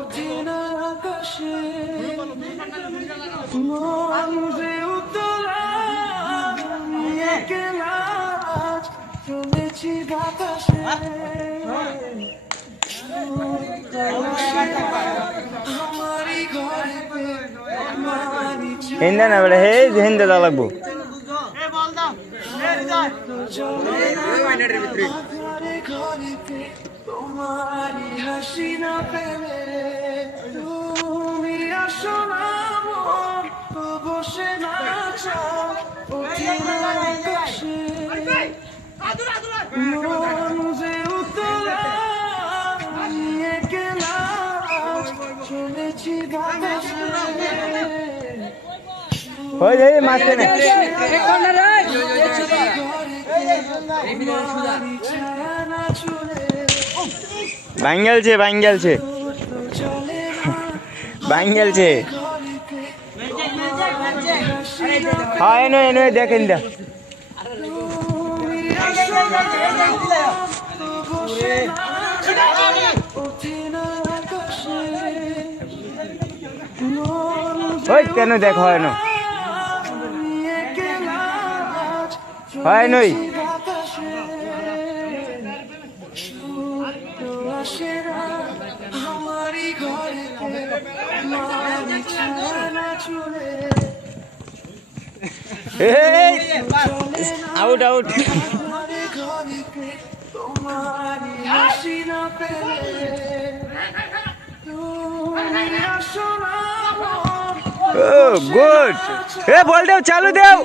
অচেনা আকাশে মন যে আমি একলা হিন্দা না বেটা হে হিন্দা লাগবো। তোমারই হাসি না পেলে তুমি আসো না বসে না মন যে উতলা আমি একলা চলেছি বাতাসে ওই যে মাঝখানে বাঙ্গালছে বাঙ্গালছে। বাঙ্গালছে। হ্যাঁ এনো এনো, দেখেন দা ওই কেন দেখ, হয় না। হয় নই আউট আউট। গুড। এ বল দেও চালু দেও।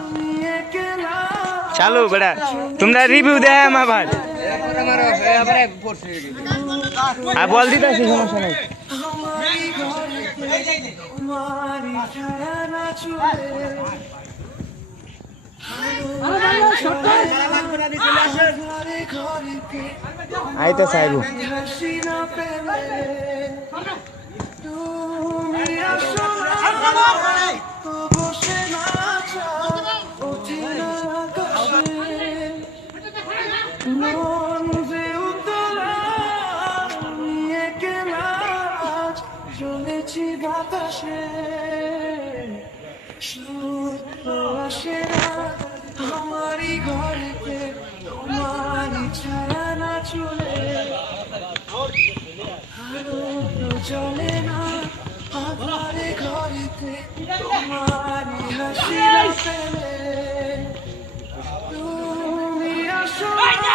আমি একলা চালু বেটা তোমরা রিভিউ দেয় আমার আর বল দিতে আসি সমস্যা নাই। আইতে পেলে তুমি আসো না তো বাতাসে তো আসে না আমারই ঘরেতে না চলে না আমারে ঘরেতে তোমারই হাসি না তুমি আসো না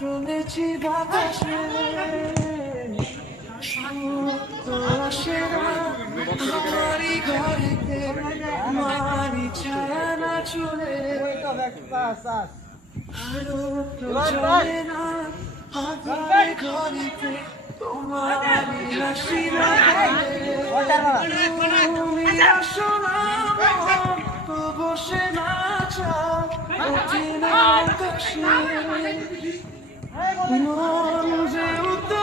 চলেছি বাতাসে তো আসে না আমারই ঘরেতে মারি ছায়া না চলে আলো চলে না আমার ঘরেতে তোমারই হাসি তুমি আসো না মন বসে না চাও মন যে উতলা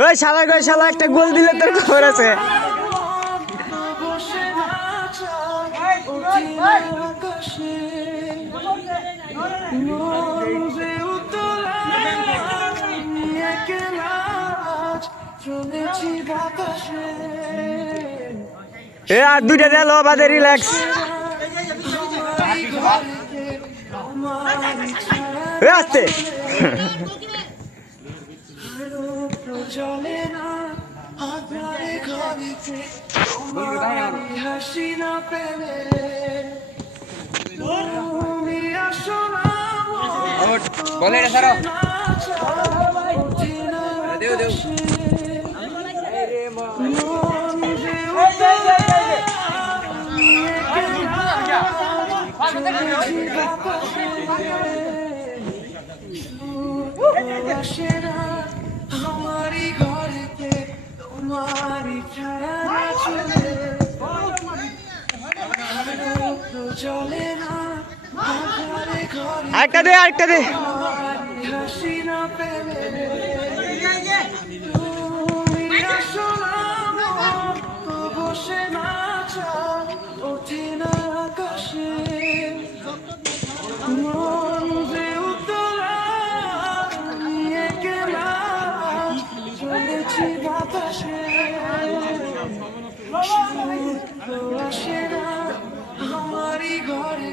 ওই শালা গো শালা একটা গোল দিলে তোর খবর আছে। এ, আর দুইটা দেয় লো, বাদে রিল্যাক্স আসতে না বলে দেও দেও। আমারই আরেকটা দে আরেকটা দে। বসে না ওঠে না আকাশে।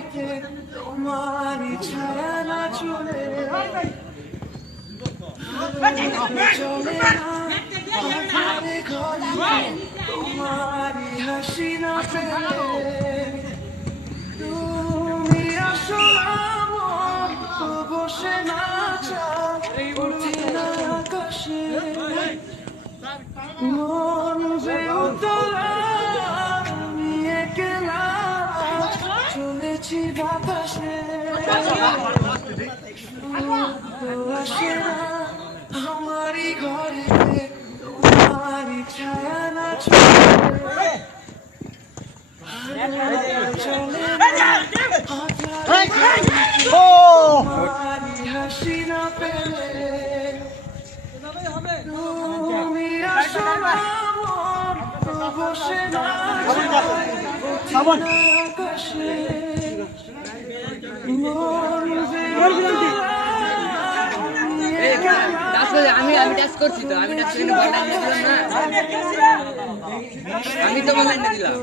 ঘরেতে তোমারই ছায়া না চলে। চলে না তোমারই হাসি না পেলে তুমি আসো বসে না উঠে না আকাশে। মন যে উতলা চলেছি বাতাসে আসে না আমারই ঘরেতে তোমারই ছায়া না চলে। হাসি না পেলে। তুমি আসো না বসে না আমি আমি টাচ করছি তো আমি টাচ করে আমি তো দিলাম।